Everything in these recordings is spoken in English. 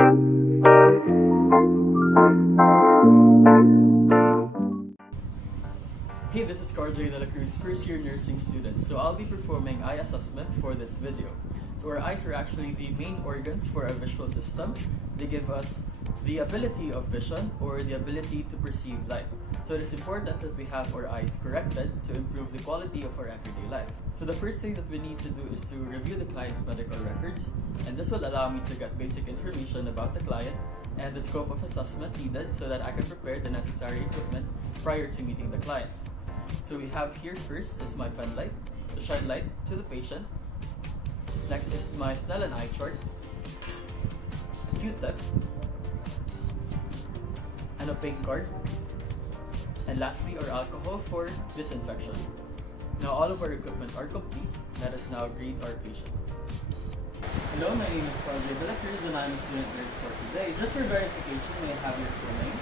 Hey, this is Jay Dela Cruz, first year nursing student. So I'll be performing eye assessment for this video. So our eyes are actually the main organs for our visual system. They give us the ability of vision or the ability to perceive light. So it is important that we have our eyes corrected to improve the quality of our everyday life. So the first thing that we need to do is to review the client's medical records, and this will allow me to get basic information about the client and the scope of assessment needed so that I can prepare the necessary equipment prior to meeting the client. So we have here first is my pen light to shine light to the patient. Next is my Snellen eye chart, a Q-tip, an opaque card, and lastly our alcohol for disinfection. Now all of our equipment are complete. Let us now greet our patient. Hello, my name is Jay Dela Cruz and I'm a student nurse for today. Just for verification, may I have your full name?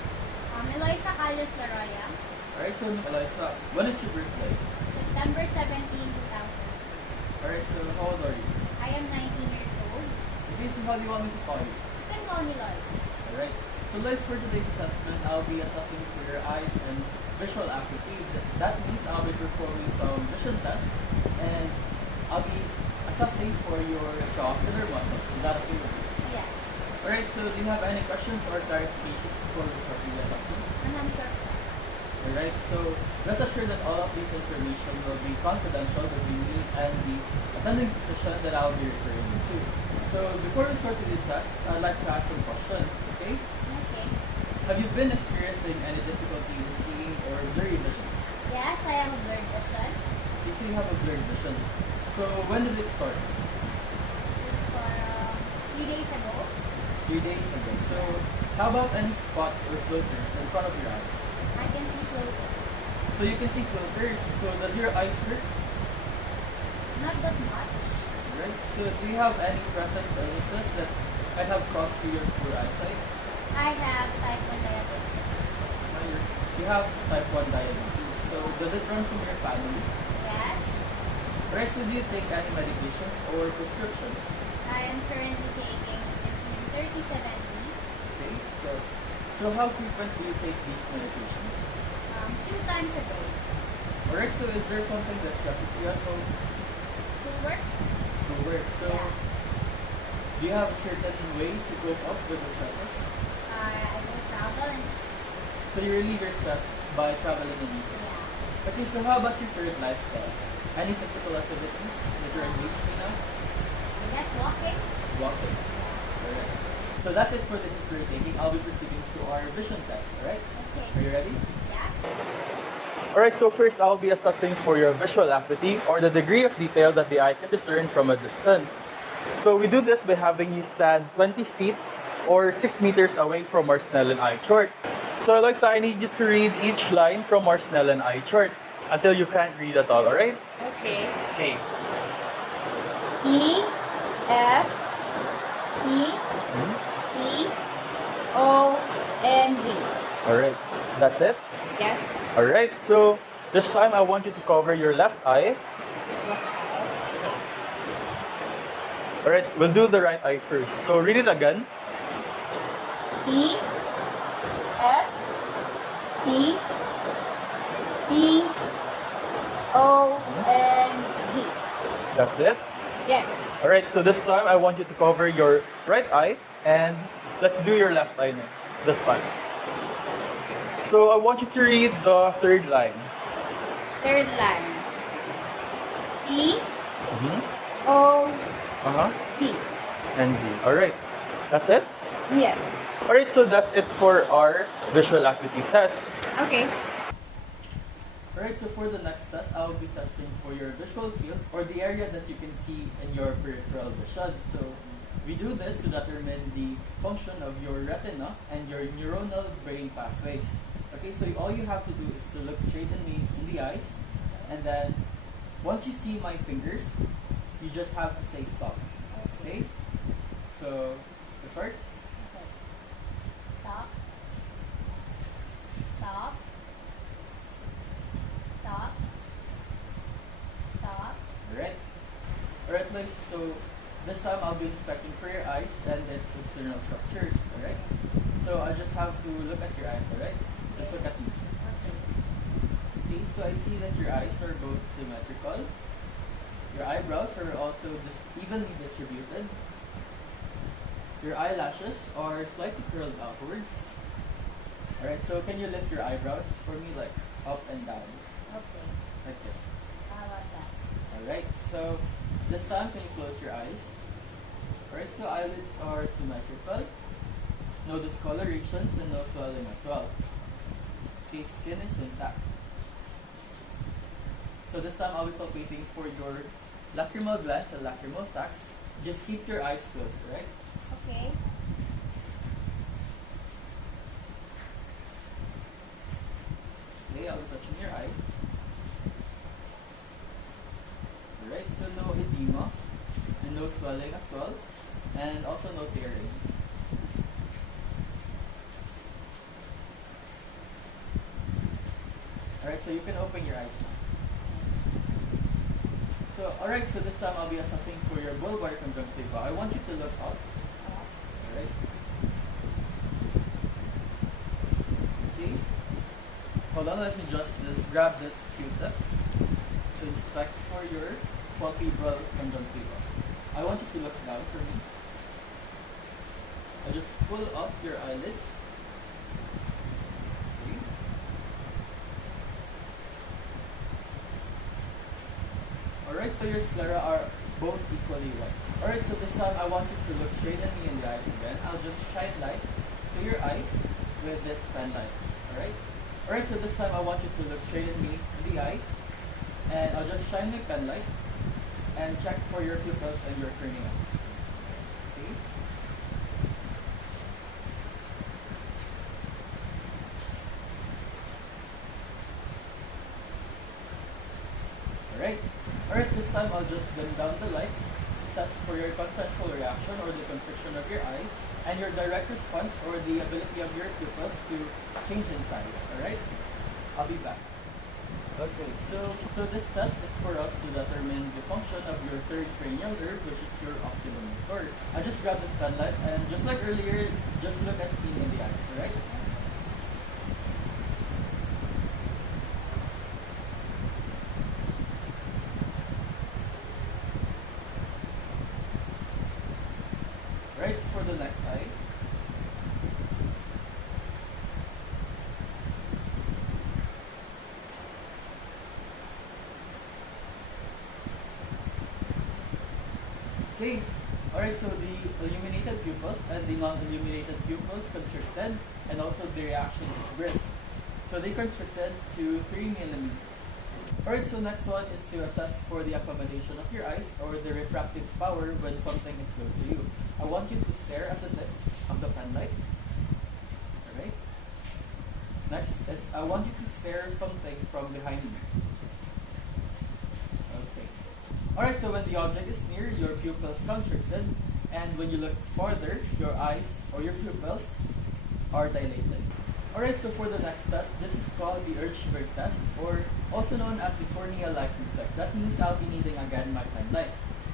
Eloisa Carlos Laroya. Alright, so Ms. Eloisa, when is your birthday? September 17, 2000. Alright, so how old are you? I am 19 years old. Okay, so how do you want me to call you? You can call me Lois. Alright, so Lois, for today's assessment, I'll be assessing for your eyes and visual acuity. That means I'll be performing some vision tests and I'll be assessing for your extraocular muscles. Is that okay with you? Yes. Alright, so do you have any questions or clarifications before we start the assessment? Sir. Alright, so rest assured that all of this information will be confidential between me and the attending physician that I'll be referring you to. So before we start with the tests, I'd like to ask some questions, okay? Okay. Have you been experiencing any difficulty in seeing or blurry visions? Yes, I have a blurred vision. Okay, so you have a blurred visions. So when did it start? Just for 3 days ago. 3 days ago. So how about any spots or floaters in front of your eyes? I can see floaters. So you can see floaters. So does your eyes hurt? Not that much. Right. So do you have any present illnesses that might have caused you your poor eyesight? I have type 1 diabetes. You have type 1 diabetes. So does it run from your family? Yes. Right. So do you take any medications or prescriptions? I am currently taking insulin 3070. Okay. So how frequent do you take these medications? 2 times a day. Alright. So is there something that stresses you at home? Schoolworks? Schoolwork. So Yeah. do you have a certain way to cope up with the stresses? I don't travel and So you relieve your stress by traveling and eating. yeah. Okay, so how about your current lifestyle? Any physical activities that you're engaged in now? I guess walking. Walking. Alright. So that's it for the history taking. I'll be proceeding to our vision test, alright? Okay. Are you ready? Yes. Alright, so first I'll be assessing for your visual acuity or the degree of detail that the eye can discern from a distance. So we do this by having you stand 20 feet or 6 meters away from our Snellen eye chart. So Alexa, I need you to read each line from our Snellen eye chart until you can't read at all, alright? Okay. Okay. E, F, E, E, O, N, G. Alright, that's it? Yes. Alright, so this time I want you to cover your left eye. Alright, we'll do the right eye first. So read it again. E, F, E, E, O, N, G. That's it? Yes. Alright, so this time I want you to cover your right eye and let's do your left eye now, this time. So I want you to read the third line. Third line. E, Mm-hmm. O, Uh-huh. C. And Z. Alright, that's it? Yes. Alright, so that's it for our visual acuity test. Okay. Alright, so for the next test, I will be testing for your visual field or the area that you can see in your peripheral vision. So we do this to determine the function of your retina and your neuronal brain pathways. Okay, so all you have to do is to look straight in the eyes, and then once you see my fingers, you just have to say stop. Okay? So, to start. Okay. Stop. Stop. Stop. Stop. Alright. Alright, guys, so this time I'll be inspecting for your eyes and its external structures, alright? So I just have to look at your eyes, alright? Just look at me. Okay, so I see that your eyes are both symmetrical. Your eyebrows are also evenly distributed. Your eyelashes are slightly curled outwards. Alright, so can you lift your eyebrows for me, like up and down? Okay. Like this. How about that? Alright, so this time can you close your eyes? Alright, so eyelids are symmetrical. No discolorations and no swelling as well. Okay, skin is intact. So this time I'll be palpating for your lacrimal glands and lacrimal sacs. Just keep your eyes closed, right? Okay. Okay, I'll be touching your eyes. Alright, so no edema and no swelling as well. And also no tearing. Alright, so you can open your eyes now. So, alright, so this time I'll be assessing for your bulbar conjunctiva. I want you to look up. Alright. Okay. Hold on, let me just grab this Q-tip to inspect for your palpebral conjunctiva. I want you to look down for me. I just pull up your eyelids. Okay. Alright, so your sclera are both equally white. Alright, so this time I want you to look straight at me in the eyes again. I'll just shine light to your eyes with this pen light. Alright? Alright, so this time I want you to look straight at me in the eyes. And I'll just shine my pen light and check for your pupils and your cornea. Okay? Alright. Alright, this time I'll just dim down the lights, test for your consensual reaction or the constriction of your eyes, and your direct response or the ability of your pupils to change in size. Alright? I'll be back. Okay, so this test is for us to determine the function of your third cranial nerve, which is your oculomotor. I just grabbed this pen light and just like earlier, just look at me in the eyes, alright? Right, so for the next eye. Okay, alright, so the illuminated pupils and the non-illuminated pupils constricted, and also the reaction is brisk. So they constricted to 3 millimeters. Alright, so next one is to assess for the accommodation of your eyes or the refractive power when something is close to you. I want you to stare at the tip of the pen light. Alright. Next is I want you to stare something from behind you. Okay. Alright, so when the object is near, your pupils constricted, and when you look farther, your eyes or your pupils are dilated. Alright, so for the next test, this is called the Hirschberg test, or also known as the cornea-like reflex. That means I'll be needing again my pen light.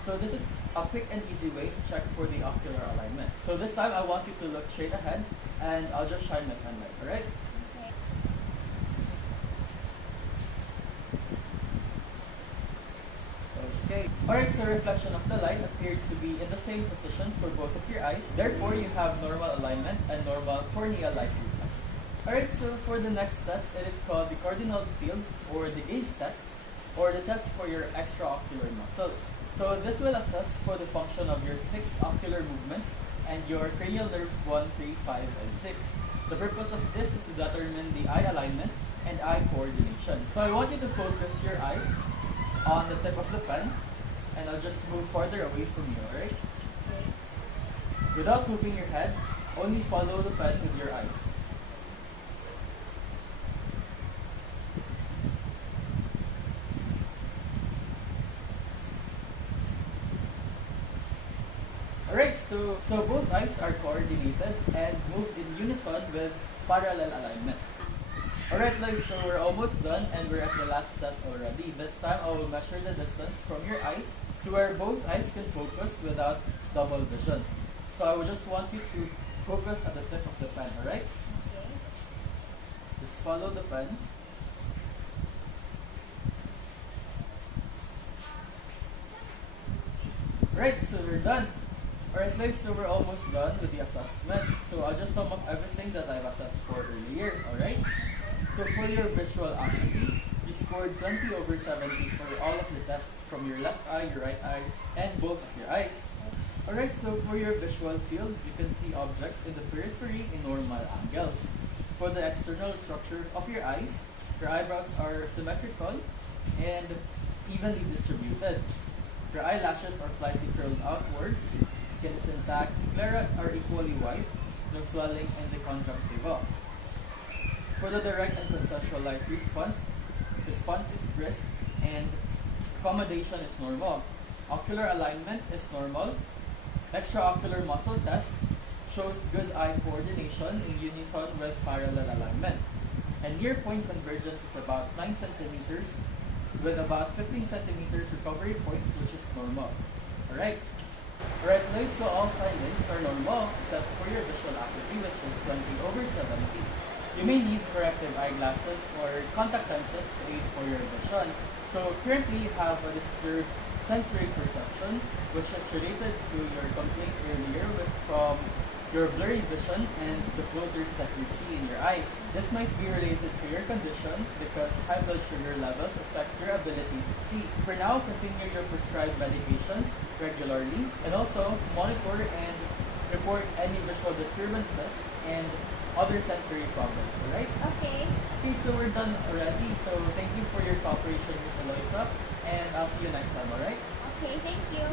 So this is a quick and easy way to check for the ocular alignment. So this time I want you to look straight ahead, and I'll just shine my pen light, alright? Okay. Alright, so reflection of the light appeared to be in the same position for both of your eyes. Therefore, you have normal alignment and normal cornea-like reflex. Alright, so for the next test, it is called the Cardinal fields, or the gaze test, or the test for your extraocular muscles. So this will assess for the function of your 6 ocular movements and your cranial nerves 1, 3, 5, and 6. The purpose of this is to determine the eye alignment and eye coordination. So I want you to focus your eyes on the tip of the pen, and I'll just move farther away from you, alright? Okay. Without moving your head, only follow the pen with your eyes. Alright, so both eyes are coordinated and moved in unison with parallel alignment. Alright guys, so we're almost done and we're at the last test already. This time I will measure the distance from your eyes to where both eyes can focus without double visions. So I would just want you to focus at the tip of the pen, alright? Okay. Just follow the pen. Right, so we're done. Alright guys, so we're almost done with the assessment. So I'll just sum up everything that I've assessed for earlier, alright? So for your visual acuity, you scored 20/70 for all of the tests from your left eye, your right eye, and both of your eyes. Alright, so for your visual field, you can see objects in the periphery in normal angles. For the external structure of your eyes, your eyebrows are symmetrical and evenly distributed. Your eyelashes are slightly curled outwards, skin is intact, sclera are equally white, no swelling in the conjunctiva. For the direct and consensual light response is brisk and accommodation is normal. Ocular alignment is normal. Extraocular muscle test shows good eye coordination in unison with parallel alignment. And near point convergence is about 9 centimeters with about 15 centimeters recovery point, which is normal. Alright. Alright, guys, so all findings are normal except for your visual acuity, which is 20/70. You may need corrective eyeglasses or contact lenses to aid for your vision. So currently you have a disturbed sensory perception, which is related to your complaint earlier from your blurry vision and the floaters that you see in your eyes. This might be related to your condition because high blood sugar levels affect your ability to see. For now, continue your prescribed medications regularly and also monitor and report any visual disturbances and other sensory problems, alright? Okay. Okay, so we're done already. So thank you for your cooperation, Ms. Eloisa, and I'll see you next time, alright? Okay, thank you.